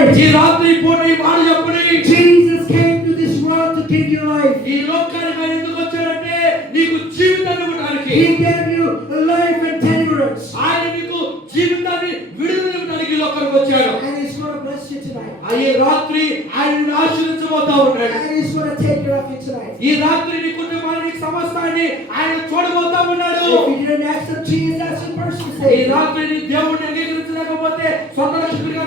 ఈ రాత్రి పూట ఈ మాట చెప్పని Jesus came to this world to give you life. ఈ లోకానికి ఆయన ఎందుకు వచ్చాడంటే నీకు జీవితాన్ని ఇవ్వడానికి He gave you life and deliverance. ఆయన నీకు జీవితాన్ని విడుదల ఇవ్వడానికి ఈ లోకానికి వచ్చాడు He's going to bless you tonight. ఆ ఈ రాత్రి ఆయన నిన్ను ఉన్నాడు. ఈ నీ కుటుంబాన్ని సమస్తాన్ని ఆయన చూడబోతా ఉన్నాడు ఈ నీ దేవుడిని అంగీకరించలేకపోతే సొంత రక్షకుడిగా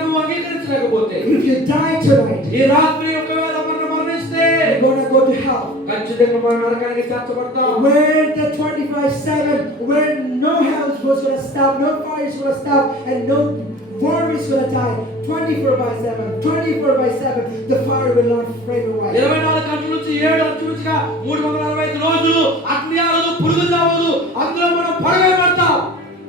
అంగీకరించలేకపోతే if you die tonight, ఈ రాత్రి ఒకవేళ మనం మరణిస్తే you're going to go to hell. ఖచ్చితంగా మనం నరకానికి చేర్చబడతాం Where the 25-7, where no hell was going to stop, no fire is going to stop, and no worm is going to die. 24 by 7, 24 by 7, the fire will not flame away. ఇరవై నాలుగు గంటల నుంచి ఏడు అచ్చుమించుగా మూడు వందల అరవై ఐదు రోజులు అగ్ని ఆగదు పురుగు చావదు అందులో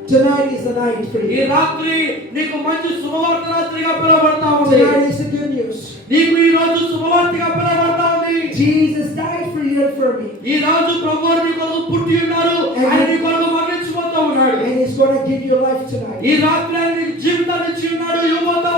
Tonight is the night for ఈ you. రాత్రి నీకు మంచి శుభవార్త రాత్రిగా పిలువబడతా ఉంది Tonight is the good news. నీకు ఈ రోజు శుభవార్తగా పిలువబడతా ఉంది Jesus died for you and for me. ఈ రోజు ప్రభు నీ కొరకు పుట్టి ఉన్నారు ఆయన నీ కొరకు మరణించిపోతా ఉన్నాడు And He's going to give you life tonight. ఈ రాత్రి ఆయన నీకు జీవితాన్ని ఇచ్చి ఉన్నాడు ఇవ్వబోతా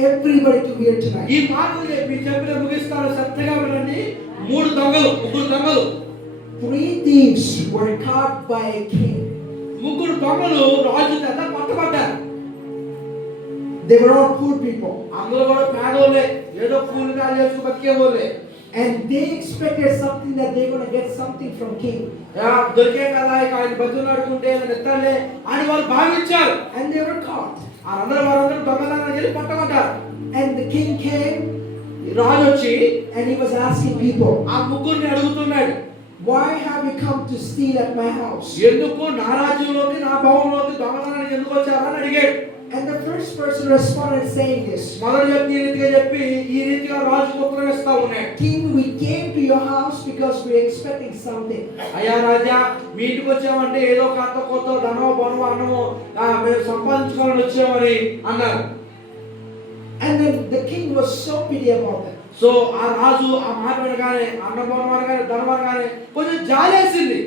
everybody to hear tonight. ఈ మాటలు చెప్పి చెప్పిన ముగిస్తాను శ్రద్ధగా వినండి మూడు దొంగలు ముగ్గురు దొంగలు Three thieves were caught by a king. ముగ్గురు దొంగలు రాజు చేత పట్టబడ్డారు They were all poor people. అందులో కూడా పేదోళ్ళే ఏదో కూలిగా చేసుకు బతికే వాళ్ళే And they expected something that they going to get something from king. దొరికే కదా ఆయన బతులు నడుకుంటే ఎత్తాలే అని వాళ్ళు భావించారు And they were caught. అందరూ వారందరూ దొంగలాగా వెళ్ళి And the king came. ఈ రాజు వచ్చి he was asking people, ఆ ముగ్గురిని అడుగుతున్నాడు. Why have you come to steal at my house? ఎందుకు నా రాజ్యంలోకి నా భవనంలోకి దొంగలాగా ఎందుకు వచ్చారా అని అడిగాడు. And the first person responded saying this మొదటి వ్యక్తి ఈ రీతిగా చెప్పి ఈ రీతిగా రాజుకు ఉత్తరం ఇస్తా ఉన్నాడు King, we came to your house because we're expecting something. అయ్యా రాజా మీ ఇంటికి వచ్చామంటే ఏదో కాస్త కొత్త ధనమో బొనమో అన్నమో మేము సంపాదించుకోవాలని వచ్చామని అన్నారు And then the king was so pity about them. So ఆ రాజు ఆ మాట వినగానే అన్న బొనం అనగానే ధనం అనగానే కొంచెం జాలేసింది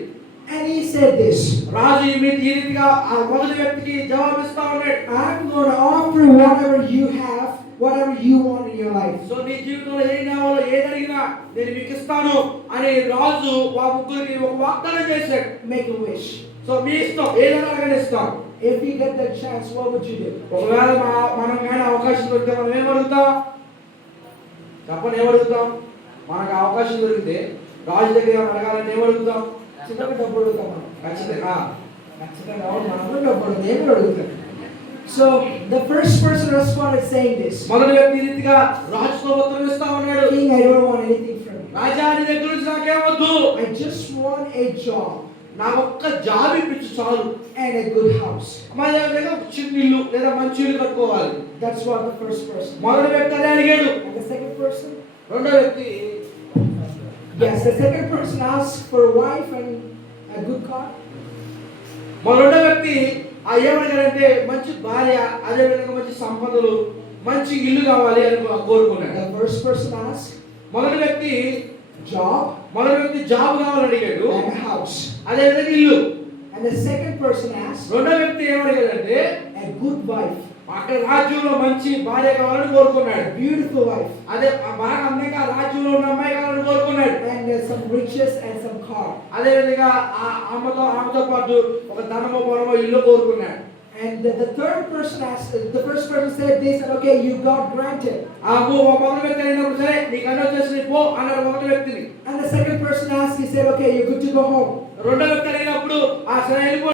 And he said this. రాజు ఈ రీతిగా ఆ మొదటి వ్యక్తికి జవాబిస్తా ఉన్నాడు. I'm going to offer whatever you have, whatever you want in your life. So నీ జీవితంలో ఏం కావాలో ఏది అడిగినా నేను మీకు ఇస్తాను అని రాజు ఆ ముగ్గురికి ఒక వాగ్దానం చేశాడు. Make a wish. సో మీ ఇష్టం ఏదైనా అడగని ఇస్తాను. If you get that chance, what would you do? ఒకవేళ మనం కానీ అవకాశం దొరికితే మనం ఏం అడుగుతాం? చెప్పండి ఏం అడుగుతాం? మనకు అవకాశం దొరికితే రాజు దగ్గర ఏమైనా అడగాలంటే ఏం అడుగుతాం? ఖచ్చితంగా డబ్బు అడుగుతాం. ఖచ్చితంగా ఖచ్చితంగా మనం కూడా డబ్బు అడుగుతాం. నేను కూడా అడుగుతాను. So the first person responded saying this మొదటి వ్యక్తి రీతిగా రాజుతో ఉత్తరం ఇస్తా ఉన్నాడు I don't want anything from you. రాజా నీ దగ్గర నుంచి నాకేమొద్దు I just want a job నా ఒక్క జాబ్ ఇప్పించు చాలు and a good house. మా దగ్గర చిన్న ఇల్లు లేదా మంచి ఇల్లు కట్టుకోవాలి That's what the first person. మొదటి వ్యక్తి అదే అడిగాడు And the second person? రెండో వ్యక్తి మన రెండో వ్యక్తి అయ్యమంటే మంచి భార్య అదే విధంగా మంచి సంపదలు మంచి ఇల్లు కావాలి అని కోరుకున్నాడు. మొదటి వ్యక్తి జాబ్ మొదటి వ్యక్తి జాబ్ కావాలని అడిగాడు. హౌస్ అదే ఇల్లు. And the second person has రెండో వ్యక్తి ఏమడిగాడంటే ఎ గుడ్ వైఫ్ అక్కడ రాజ్యంలో మంచి భార్య కావాలని కోరుకున్నాడు beautiful wife, అదే ఆ బాగా అందంగా రాజ్యంలో ఉన్న అమ్మాయి కావాలని కోరుకున్నాడు and uh, some riches and some car. అదే విధంగా ఆ అమ్మతో ఆమెతో పాటు ఒక ధనమో పొలమో ఇల్లు కోరుకున్నాడు And the, the third person asked, the first person said this, and okay, you got granted. And the second person asked, he said, okay, you're good to go home.